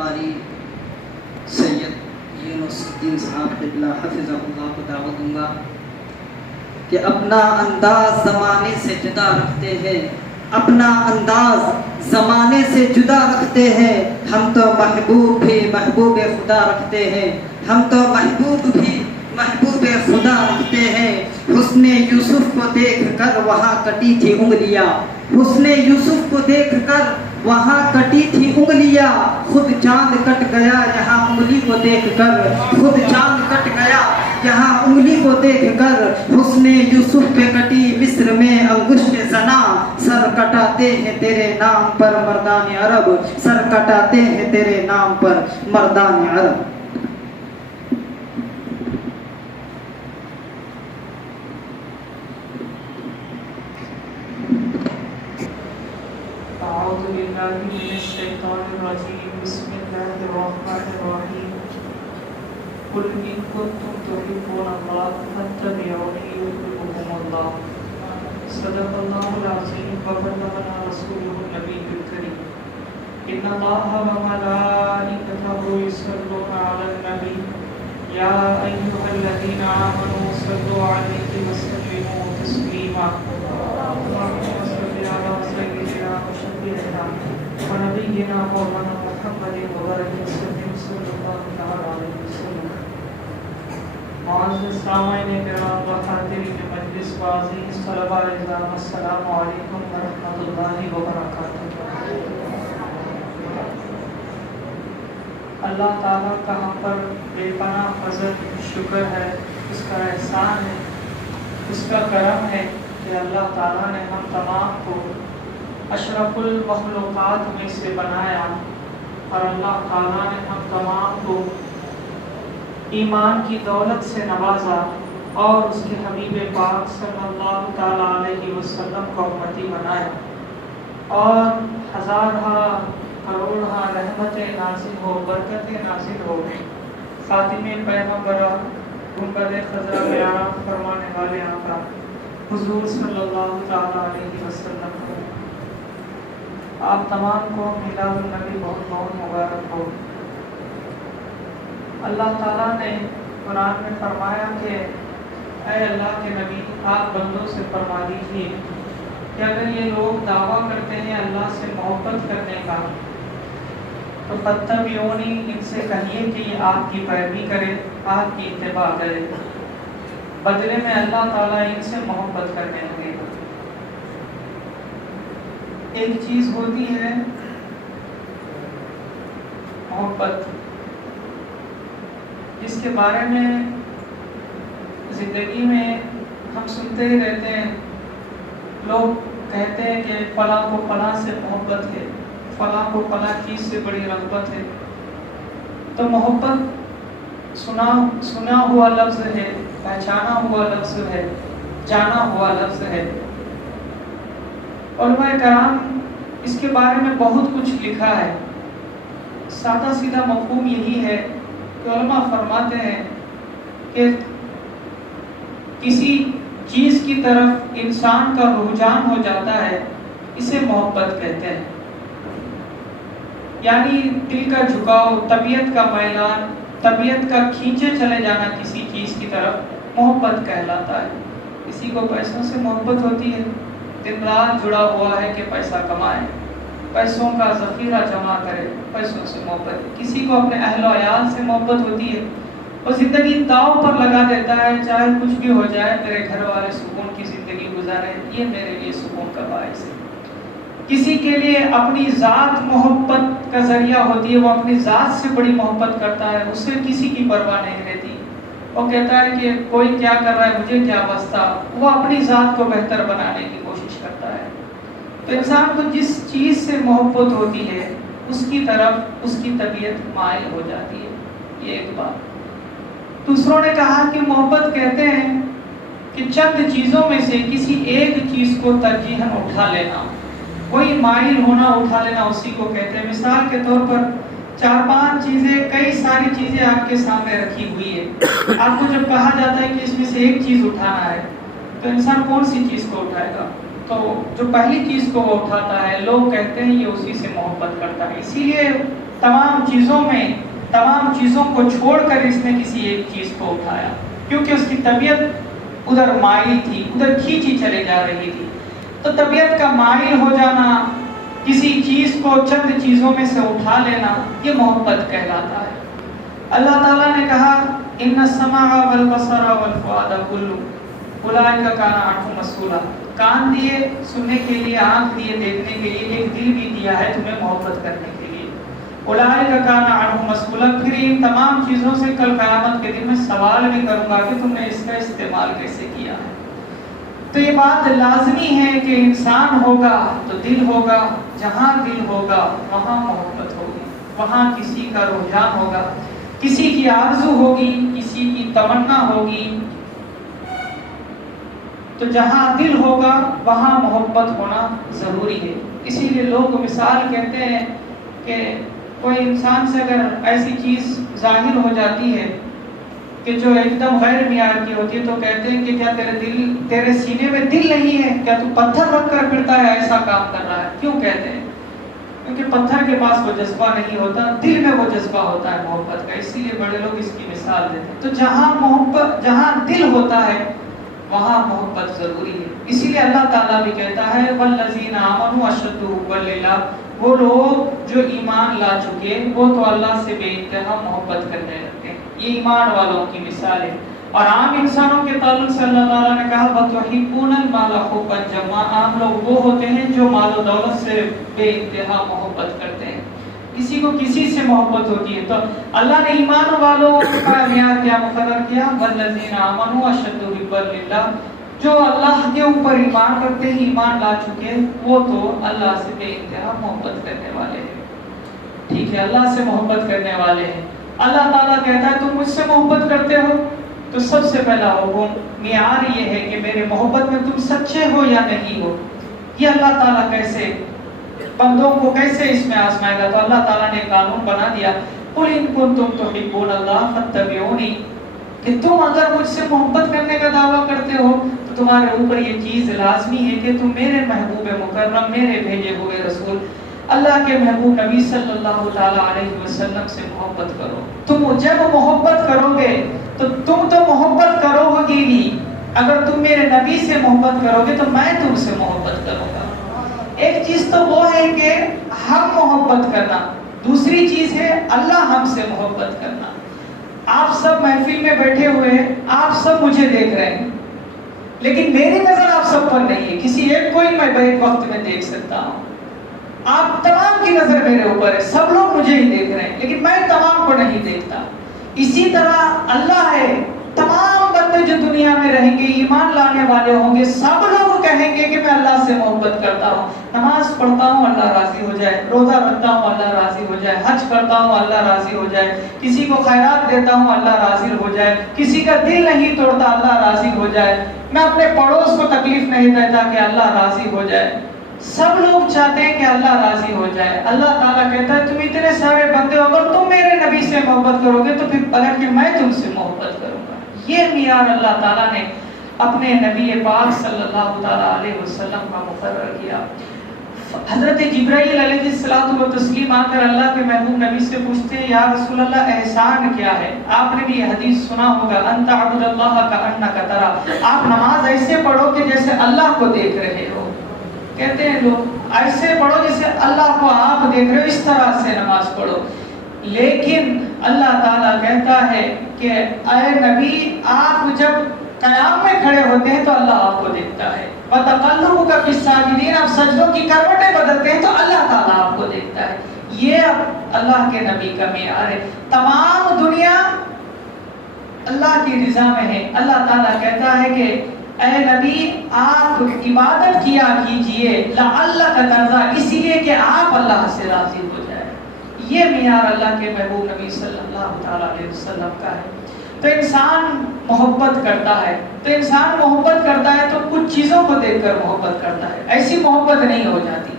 قاری سید یونس الدین صاحب قبلہ حفظہ اللہ کو دعوت دوں گا کہ اپنا انداز زمانے سے جدا رکھتے ہیں، اپنا انداز زمانے سے جدا رکھتے ہیں، ہم تو محبوب بھی محبوب خدا رکھتے ہیں، ہم تو محبوب بھی محبوب خدا رکھتے ہیں۔ حسن یوسف کو دیکھ کر وہاں کٹی تھی انگلیاں، حسن یوسف کو دیکھ کر وہاں کٹی تھی انگلیاں، خود چاند کٹ گیا یہاں انگلی کو دیکھ کر، خود چاند کٹ گیا یہاں انگلی کو دیکھ کر، حسن یوسف پہ کٹی مصر میں انگشت زنا، سر کٹاتے ہیں تیرے نام پر مردان عرب، سر کٹاتے ہیں تیرے نام پر مردان عرب۔ اعوذ باللہ من الشیطان الرجیم، بسم اللہ الرحمن الرحیم۔ قل ان کنتم تحبون اللہ فاتبعونی یحببکم اللہ، صدق اللہ العظیم وبلغنا رسولہ النبی الکریم۔ ان اللہ وملائکتہ یصلون علی النبی یا ایھا الذین آمنوا صلوا علیہ وسلموا تسلیما۔ ونبينا مولانا محمد وبارك وسلم صلى الله تعالى عليه وسلم۔ معزز سامعین کرام و حاضرین مجلس و عزیز طلباء اعزام، السلام علیکم ورحمۃ اللہ وبرکاتہ۔ اللہ تعالیٰ کا ہم پر بے پناہ فضل شکر ہے، اس کا احسان ہے، اس کا کرم ہے کہ اللہ تعالیٰ نے ہم تمام کو اشرف المخلوقات میں سے بنایا، اور اللہ تعالیٰ نے ہم تمام کو ایمان کی دولت سے نوازا اور اس کے حبیب پاک صلی اللہ تعالیٰ علیہ وسلم کو امتی بنایا، اور ہزارہا کروڑہا رحمتیں نازل ہو، برکتیں نازل ہو خاتم پیغمبران گنبد خضرا میں آرام فرمانے والے آقا حضور صلی اللہ تعالیٰ علیہ وسلم کو۔ آپ تمام کو میلاد النبی بہت بہت مبارک ہو۔ اللہ تعالیٰ نے قرآن میں فرمایا کہ اے اللہ کے نبی، آپ بندوں سے فرما دیجیے کہ اگر یہ لوگ دعویٰ کرتے ہیں اللہ سے محبت کرنے کا تو فاتبعونی، ان سے کہیے کہ یہ آپ کی پیروی کرے، آپ کی اتباع کرے، بدلے میں اللہ تعالیٰ ان سے محبت کرنے لگے گا۔ ایک چیز ہوتی ہے محبت، جس کے بارے میں زندگی میں ہم سنتے ہی رہتے ہیں، لوگ کہتے ہیں کہ فلاں کو فلاں سے محبت ہے، فلاں کو فلاں چیز سے بڑی رغبت ہے۔ تو محبت سنا ہوا لفظ ہے، پہچانا ہوا لفظ ہے، جانا ہوا لفظ ہے۔ علماء کرام اس کے بارے میں بہت کچھ لکھا ہے۔ سادہ سیدھا مفہوم یہی ہے کہ علماء فرماتے ہیں کہ کسی چیز کی طرف انسان کا رجحان ہو جاتا ہے، اسے محبت کہتے ہیں، یعنی دل کا جھکاؤ، طبیعت کا میلان، طبیعت کا کھینچے چلے جانا کسی چیز کی طرف محبت کہلاتا ہے۔ کسی کو پیسوں سے محبت ہوتی ہے، دن رات جڑا ہوا ہے کہ پیسہ کمائے، پیسوں کا ذخیرہ جمع کرے، پیسوں سے محبت۔ کسی کو اپنے اہل و عیال سے محبت ہوتی ہے، وہ زندگی داؤ پر لگا دیتا ہے، چاہے کچھ بھی ہو جائے میرے گھر والے سکون کی زندگی گزارے، یہ میرے لیے سکون کا باعث ہے۔ کسی کے لیے اپنی ذات محبت کا ذریعہ ہوتی ہے، وہ اپنی ذات سے بڑی محبت کرتا ہے، اس سے کسی کی پرواہ نہیں رہتی۔ وہ کہتا ہے کہ کوئی کیا کر رہا ہے مجھے کیا واسطہ، وہ اپنی ذات کو بہتر بنانے کی کوشش کرتا ہے۔ تو انسان کو جس چیز سے محبت ہوتی ہے اس کی طرف اس کی طبیعت مائل ہو جاتی ہے، یہ ایک بات۔ دوسروں نے کہا کہ محبت کہتے ہیں کہ چند چیزوں میں سے کسی ایک چیز کو ترجیحاً اٹھا لینا، کوئی مائل ہونا، اٹھا لینا، اسی کو کہتے ہیں۔ مثال کے طور پر 4-5 چیزیں، کئی ساری چیزیں آپ کے سامنے رکھی ہوئی ہے، آپ کو جب کہا جاتا ہے کہ اس میں سے ایک چیز اٹھانا ہے تو انسان کون سی چیز کو اٹھائے گا؟ تو جو پہلی چیز کو وہ اٹھاتا ہے، لوگ کہتے ہیں یہ اسی سے محبت کرتا ہے۔ اسی لیے تمام چیزوں کو چھوڑ کر اس نے کسی ایک چیز کو اٹھایا، کیونکہ اس کی طبیعت ادھر مائل تھی، ادھر کھینچی چلے جا رہی تھی۔ تو طبیعت کا مائل ہو جانا، کسی چیز کو چند چیزوں میں سے اٹھا لینا، یہ محبت کہلاتا ہے۔ اللہ تعالیٰ نے کہا ان السمع والبصر والفؤاد کل اولئک کان عنہ مسئولا، کان دیے سننے کے لیے، آنکھ دیے دیکھنے کے لیے، ایک دل بھی دیا ہے تمہیں محبت کرنے کے لیے۔ اولئک کان عنہ مسئولا، پھر ان تمام چیزوں سے کل قیامت کے دن میں سوال بھی کروں گا کہ تم نے اس کا استعمال کیسے کیا ہے۔ تو یہ بات لازمی ہے کہ انسان ہوگا تو دل ہوگا، جہاں دل ہوگا وہاں محبت ہوگی، وہاں کسی کا رجحان ہوگا، کسی کی آرزو ہوگی، کسی کی تمنا ہوگی۔ تو جہاں دل ہوگا وہاں محبت ہونا ضروری ہے۔ اسی لیے لوگ مثال کہتے ہیں کہ کوئی انسان سے اگر ایسی چیز ظاہر ہو جاتی ہے کہ جو ایک دم غیر معیار کی ہوتی ہے، تو کہتے ہیں کہ کیا تیرے سینے میں دل نہیں ہے؟ کیا تو پتھر رکھ کر پھرتا ہے، ایسا کام کر رہا ہے؟ کیوں کہتے ہیں؟ کیونکہ پتھر کے پاس وہ جذبہ نہیں ہوتا، دل میں وہ جذبہ ہوتا ہے محبت کا، اسی لیے بڑے لوگ اس کی مثال دیتے ہیں۔ تو جہاں دل ہوتا ہے وہاں محبت ضروری ہے۔ اسی لیے اللہ تعالیٰ بھی کہتا ہے والذین آمنوا اشد حبا للہ، وہ لوگ جو ایمان لا چکے وہ تو اللہ سے بے انتہا محبت کرنے لگتے ہیں۔ یہ ایمان والوں کی مثال ہے۔ اور عام انسانوں کے تعلق سے اللہ تعالیٰ نے کہا وَتُحِبُّونَ الْمَالَ حُبًّا جَمًّا، عام لوگ وہ ہوتے ہیں جو مال و دولت سے بے انتہا محبت کرتے ہیں، کسی کو کسی سے محبت ہوتی ہے۔ تو اللہ نے ایمان والوں کا معیار کیا مقرر کیا؟ وَالَّذِينَ آمَنُوا أَشَدُّ حُبًّا لِلَّهِ، جو اللہ کے اوپر ایمان کرتے ہیں، ایمان لا چکے، وہ تو اللہ سے بے انتہا محبت کرنے والے ہیں۔ ٹھیک ہے، اللہ سے محبت کرنے والے ہیں۔ اللہ تعالیٰ کہتا ہے تم مجھ سے محبت کرتے ہو، تو سب سے پہلا حکم معیار یہ ہے کہ میرے محبت میں تم سچے ہو یا نہیں ہو۔ یہ اللہ تعالیٰ کیسے بندوں کو کیسے اس میں آزمائے گا؟ تو اللہ تعالیٰ نے قانون بنا دیا قُلْ إِن كُنتُمْ تُحِبُّونَ اللَّهَ فَاتَّبِعُونِي، کہ تم اگر مجھ سے محبت کرنے کا دعویٰ کرتے ہو تو تمہارے اوپر یہ چیز لازمی ہے کہ تم میرے محبوب مکرم، میرے بھیجے ہوئے رسول اللہ کے محبوب نبی صلی اللہ تعالیٰ علیہ وسلم سے محبت کرو۔ تم جب محبت کرو گے تو تم تو محبت کرو گی ہی، اگر تم میرے نبی سے محبت کرو گے تو میں تم سے محبت کروں گا۔ ایک چیز تو وہ ہے کہ ہم محبت کرنا، دوسری چیز ہے اللہ ہم سے محبت کرنا۔ آپ سب محفل میں بیٹھے ہوئے ہیں، آپ سب مجھے دیکھ رہے ہیں، لیکن میری نظر آپ سب پر نہیں ہے، کسی ایک کو ہی میں ایک وقت میں دیکھ سکتا ہوں۔ آپ تمام کی نظر میرے اوپر ہے، سب لوگ مجھے ہی دیکھ رہے ہیں، لیکن میں تمام کو نہیں دیکھتا۔ اسی طرح اللہ ہے، تمام بندے جو دنیا میں رہیں گے، ایمان لانے والے ہوں گے، سب لوگ کہیں گے کہ میں اللہ سے محبت کرتا ہوں، نماز پڑھتا ہوں اللہ راضی ہو جائے، روزہ رکھتا ہوں اللہ راضی ہو جائے، حج کرتا ہوں اللہ راضی ہو جائے، کسی کو خیرات دیتا ہوں اللہ راضی ہو جائے، کسی کا دل نہیں توڑتا اللہ راضی ہو جائے، میں اپنے پڑوس کو تکلیف نہیں دیتا کہ اللہ راضی ہو جائے۔ سب لوگ چاہتے ہیں کہ اللہ راضی ہو جائے۔ اللہ تعالیٰ کہتا ہے تم اتنے سارے بندے ہو، اگر تم میرے نبی سے محبت کرو گے تو پھر اگر کہ میں تم سے محبت کروں گا۔ یہ معیار اللہ تعالیٰ نے اپنے نبی پاک صلی اللہ تعالیٰ علیہ وسلم کا مقرر کیا۔ حضرت جبرائیل علیہ الصلوۃ والتسلیم آ کر اللہ کے محبوب نبی سے پوچھتے ہیں یا رسول اللہ احسان کیا ہے؟ آپ نے بھی یہ حدیث سنا ہوگا ان تعبد اللہ کأنک ترى، آپ نماز ایسے پڑھو کہ جیسے اللہ کو دیکھ رہے ہو۔ کہتے ہیں لوگ ایسے پڑھو جیسے اللہ کو آپ دیکھ رہے ہو، اس طرح سے نماز پڑھو۔ لیکن اللہ تعالیٰ کہتا ہے کہ اے نبی آپ جب قیام میں کھڑے ہوتے ہیں تو اللہ آپ کو دیکھتا ہے، وَتَقَلُّبُكَ فِي السَّاجِدِينَ، آپ سجدوں کی کروٹیں بدلتے ہیں تو اللہ تعالیٰ آپ کو دیکھتا ہے۔ یہ اب اللہ کے نبی کا معیار ہے۔ تمام دنیا اللہ کی رضا میں ہے۔ اللہ تعالیٰ کہتا ہے کہ اے نبی آپ عبادت کیا کیجئے لعلک ترضیٰ، اسی لیے کہ آپ اللہ سے راضی ہو جائے۔ یہ معیار اللہ کے محبوب نبی صلی اللہ تعالیٰ علیہ وسلم کا ہے۔ تو انسان محبت کرتا ہے، تو کچھ چیزوں کو دیکھ کر محبت کرتا ہے، ایسی محبت نہیں ہو جاتی۔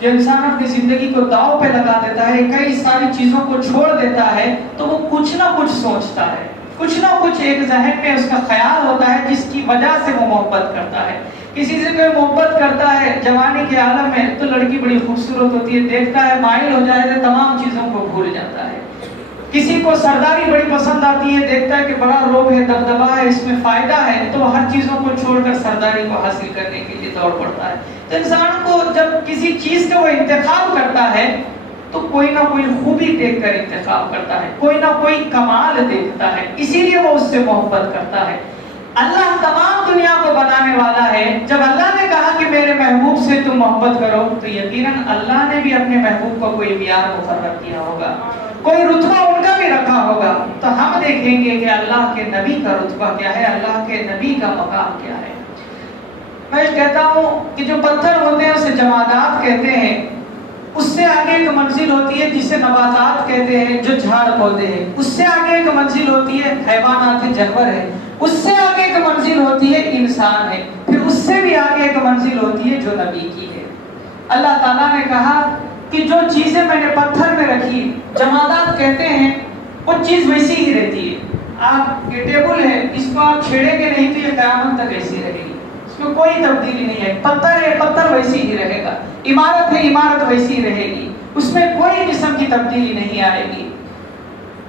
جو انسان اپنی زندگی کو داؤ پہ لگا دیتا ہے، کئی ساری چیزوں کو چھوڑ دیتا ہے، تو وہ کچھ نہ کچھ سوچتا ہے، کچھ نہ کچھ ایک ذہن میں اس کا خیال ہوتا ہے جس کی وجہ سے وہ محبت کرتا ہے۔ کسی سے کوئی محبت کرتا ہے جوانی کے عالم میں تو لڑکی بڑی خوبصورت ہوتی ہے، دیکھتا ہے مائل ہو جائے تو تمام چیزوں جاتا ہے. کسی کو سرداری بڑی پسند آتی ہے، دیکھتا ہے کہ بڑا روب ہے، دبدبا ہے، اس میں فائدہ ہے، تو ہر چیزوں کو چھوڑ کر سرداری کو حاصل کرنے کے لیے دوڑ پڑتا ہے. تو انسان کو جب کسی چیز کا وہ انتخاب کرتا ہے تو کوئی نہ کوئی خوبی دیکھ کر انتخاب کرتا ہے، کوئی نہ کوئی کمال دیکھتا ہے، اسی لیے وہ اس سے محبت کرتا ہے. اللہ تمام دنیا کو بنانے والا ہے. جب اللہ نے کہا کہ میرے محبوب سے تم محبت کرو تو یقیناً اللہ نے بھی اپنے محبوب کو کوئی معیار مقرر کیا ہوگا، کوئی رتبہ ان کا بھی رکھا ہوگا. تو ہم دیکھیں گے کہ اللہ کے نبی کا رتبہ کیا ہے، اللہ کے نبی کا مقام کیا ہے. میں کہتا ہوں کہ جو پتھر ہوتے ہیں اسے جمادات کہتے ہیں، اس سے آگے ایک منزل ہوتی ہے جسے نباتات کہتے ہیں، جو جھاڑ پودے ہیں. اس سے آگے ایک منزل ہوتی ہے حیوانات جانور ہے. اس سے آگے ایک منزل ہوتی ہے انسان ہے. پھر اس سے بھی آگے ایک منزل ہوتی ہے جو نبی کی ہے. اللہ تعالیٰ نے کہا کہ جو چیزیں میں نے پتھر میں رکھی، جمادات کہتے ہیں، وہ چیز ویسی ہی رہتی ہے. آپ یہ ٹیبل ہے، اس کو آپ چھیڑیں گے نہیں تو یہ قیامت تک ایسی رہے گی، اس میں کوئی تبدیلی نہیں ہے. پتھر ہے، پتھر ویسی ہی رہے گا. عمارت ہے، عمارت ویسی ہی رہے گی، اس میں کوئی قسم کی تبدیلی نہیں آئے گی.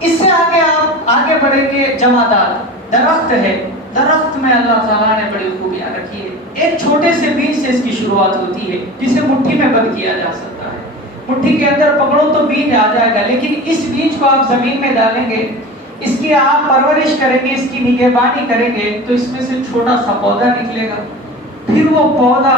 اس سے آگے آپ آگے بڑھیں گے. جمادات درخت ہے، درخت میں اللہ تعالیٰ نے بڑی خوبیاں رکھی ہے. ایک چھوٹے سے بیج سے اس کی شروعات ہوتی ہے جسے مٹھی میں بند کیا جا سکتا ہے. مٹھی کے اندر پکڑو تو بیج آ جائے گا، لیکن اس بیج کو آپ زمین میں ڈالیں گے، اس کی آپ پرورش کریں گے، اس کی نگہبانی کریں گے تو اس میں سے چھوٹا سا پودا نکلے گا. پھر وہ پودا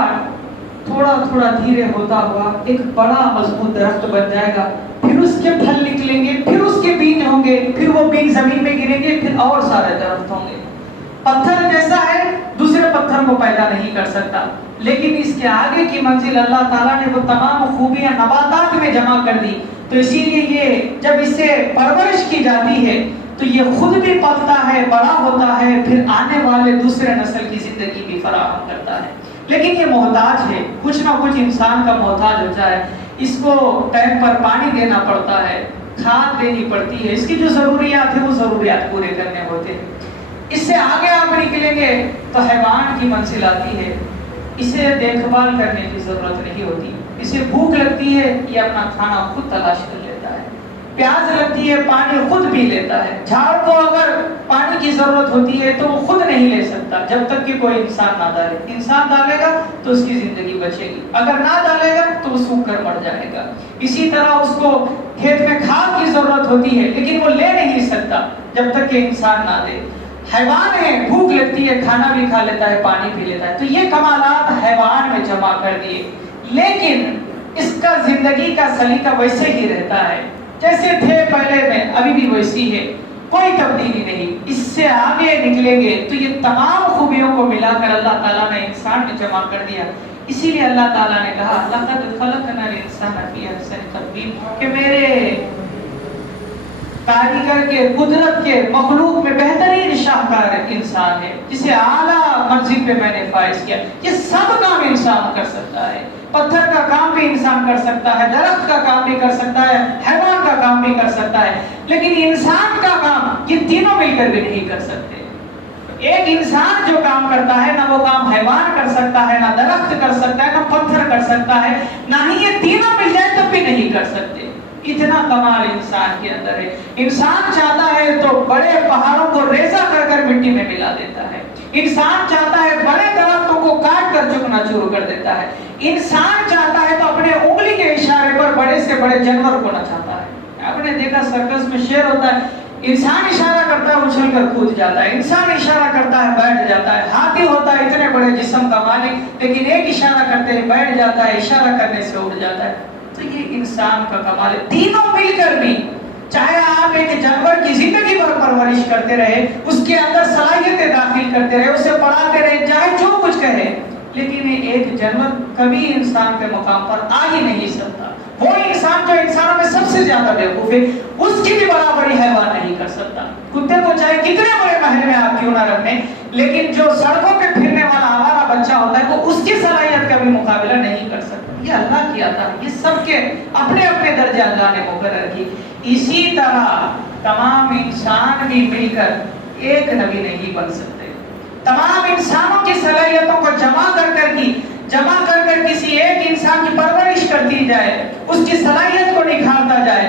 تھوڑا تھوڑا دھیرے ہوتا ہوا ایک بڑا مضبوط درخت بن جائے گا. پھر اس کے پھل نکلیں گے، پھر اس کے بیج ہوں گے، پھر وہ بیج زمین میں گریں گے، پھر اور سارے درخت ہوں گے. پتھر جیسا ہے، دوسرے پتھر کو پیدا نہیں کر سکتا، لیکن اس کے آگے کی منزل اللہ تعالیٰ نے وہ تمام خوبیاں نباتات میں جمع کر دی. تو اسی لیے یہ جب اسے پرورش کی جاتی ہے تو یہ خود بھی پلتا ہے، بڑا ہوتا ہے، پھر آنے والے دوسرے نسل کی زندگی بھی فراہم کرتا ہے. لیکن یہ محتاج ہے، کچھ نہ کچھ انسان کا محتاج ہوتا ہے. اس کو ٹائم پر پانی دینا پڑتا ہے، کھاد دینی پڑتی ہے، اس کی جو ضروریات ہیں وہ ضروریات پورے کرنے ہوتے ہیں. اس سے آگے آپ نکلیں گے تو حیوان کی منزل آتی ہے. اسے دیکھ بھال کرنے کی ضرورت نہیں ہوتی. اسے بھوک لگتی ہے، یہ اپنا کھانا خود تلاش کر لیتا ہے. پیاس لگتی ہے، پانی خود پی لیتا ہے. جھاڑ کو اگر پانی کی ضرورت ہوتی ہے تو وہ خود نہیں لے سکتا جب تک کہ کوئی انسان نہ ڈالے. انسان ڈالے گا تو اس کی زندگی بچے گی، اگر نہ ڈالے گا تو وہ سوکھ کر مر جائے گا. اسی طرح اس کو کھیت میں کھاد کی ضرورت ہوتی ہے، لیکن وہ لے نہیں سکتا جب تک کہ انسان نہ دے. حیوان ہے، بھوک لگتی ہے، کھانا بھی کھا لیتا ہے، پانی پی لیتا ہے. تو یہ کمالات حیوان میں جمع کر دیے، لیکن اس کا زندگی کا سلیقہ ویسے ہی رہتا ہے جیسے تھے پہلے میں، ابھی بھی ویسی ہے، کوئی تبدیلی نہیں. اس سے آگے نکلیں گے تو یہ تمام خوبیوں کو ملا کر اللہ تعالیٰ نے انسان میں جمع کر دیا. اسی لیے اللہ تعالیٰ نے کہا لَقَدْ خَلَقْنَا الْإِنسَانَ فِي أَحْسَنِ تَقْوِيمٍ، کہ میرے کاریگر کے، قدرت کے، مخلوق میں بہترین شاہکار انسان ہے جسے اعلیٰ منزل پہ میں نے فائز کیا. یہ سب کام انسان کر سکتا ہے. پتھر کا کام بھی انسان کر سکتا ہے، درخت کا کام بھی کر سکتا ہے، حیوان کا کام بھی کر سکتا ہے، لیکن انسان کا کام یہ تینوں مل کر بھی نہیں کر سکتے. ایک انسان جو کام کرتا ہے نہ وہ کام حیوان کر سکتا ہے، نہ درخت کر سکتا ہے، نہ پتھر کر سکتا ہے، نہ ہی یہ تینوں مل جائے تب بھی نہیں کر سکتے. اتنا کمال انسان کے اندر ہے. انسان چاہتا ہے تو بڑے پہاڑوں کو ریزہ کر کر مٹی میں ملا دیتا ہے. انسان چاہتا ہے بڑے درختوں کو کاٹ کر چکنا چور کر دیتا ہے. انسان چاہتا ہے تو اپنے انگلی کے اشارے پر بڑے سے بڑے جانور کو نچاتا ہے. آپ نے دیکھا سرکس میں شیر ہوتا ہے، انسان اشارہ کرتا ہے اچھل کر کود جاتا ہے، انسان اشارہ کرتا ہے بیٹھ جاتا ہے. ہاتھی ہوتا ہے اتنے بڑے جسم کا مالک، لیکن ایک اشارہ کرتے ہی بیٹھ جاتا ہے، اشارہ کرنے سے اٹھ جاتا ہے. تو یہ انسان کا کمال ہے. تینوں مل کر بھی چاہے آپ ایک جانور کی زندگی بھر پرورش کرتے رہے، اس کے اندر صلاحیتیں داخل کرتے رہے، اسے پڑھاتے رہے، چاہے جو کچھ کہے، لیکن ایک جانور کبھی انسان کے مقام پر آ ہی نہیں سکتا. وہ انسان جو انسانوں میں سب سے زیادہ بیوقوف ہے، اس کی بھی برابری حیوان نہیں کر سکتا. کتے کو چاہے کتنے بڑے محل میں آپ کیوں نہ رکھیں، لیکن جو سڑکوں پہ پھرنے والا آوارہ بچہ ہوتا ہے وہ اس کی صلاحیت کا بھی مقابلہ نہیں کر سکتا. یہ اللہ کی عطا ہے. یہ سب کے اپنے اپنے درجے اللہ نے مقرر کی. اسی طرح تمام انسان بھی مل کر ایک نبی نہیں بن سکتے. تمام انسانوں کی صلاحیتوں کو جمع کر کسی ایک انسان کی پرورش کرتی جائے، اس کی صلاحیت کو نکھارتا جائے،